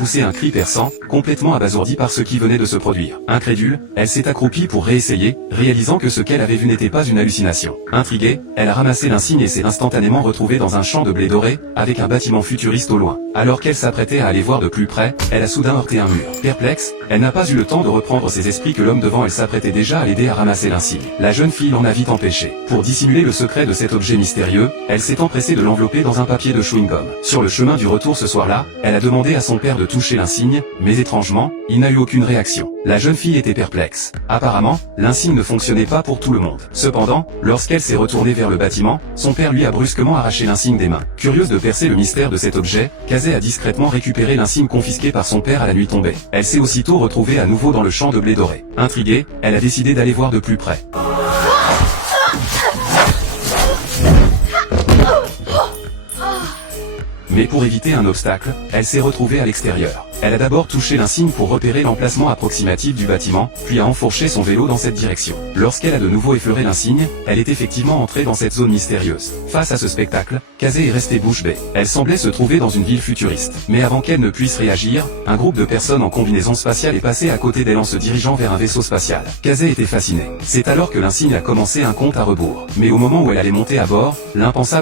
poussé un cri perçant, complètement abasourdi par ce qui venait de se produire. Incrédule, elle s'est accroupie pour réessayer, réalisant que ce qu'elle avait vu n'était pas une hallucination. Intriguée, elle a ramassé l'insigne et s'est instantanément retrouvée dans un champ de blé doré, avec un bâtiment futuriste au loin. Alors qu'elle s'apprêtait à aller voir de plus près, elle a soudain heurté un mur. Perplexe, elle n'a pas eu le temps de reprendre ses esprits que l'homme devant elle s'apprêtait déjà à l'aider à ramasser l'insigne. La jeune fille l'en a vite empêché. Pour dissimuler le secret de cet objet mystérieux, elle s'est empressée de l'envelopper dans un papier de chewing-gum. Sur le chemin du retour ce soir-là, elle a demandé à son père de toucher l'insigne, mais étrangement, il n'a eu aucune réaction. La jeune fille était perplexe. Apparemment, l'insigne ne fonctionnait pas pour tout le monde. Cependant, lorsqu'elle s'est retournée vers le bâtiment, son père lui a brusquement arraché l'insigne des mains. Curieuse de percer le mystère de cet objet, Kazé a discrètement récupéré l'insigne confisqué par son père à la nuit tombée. Elle s'est aussitôt retrouvée à nouveau dans le champ de blé doré. Intriguée, elle a décidé d'aller voir de plus près. Mais pour éviter un obstacle, elle s'est retrouvée à l'extérieur. Elle a d'abord touché l'insigne pour repérer l'emplacement approximatif du bâtiment, puis a enfourché son vélo dans cette direction. Lorsqu'elle a de nouveau effleuré l'insigne, elle est effectivement entrée dans cette zone mystérieuse. Face à ce spectacle, Kazé est restée bouche bée. Elle semblait se trouver dans une ville futuriste. Mais avant qu'elle ne puisse réagir, un groupe de personnes en combinaison spatiale est passé à côté d'elle en se dirigeant vers un vaisseau spatial. Kazé était fascinée. C'est alors que l'insigne a commencé un compte à rebours. Mais au moment où elle allait monter à bord, l'impensable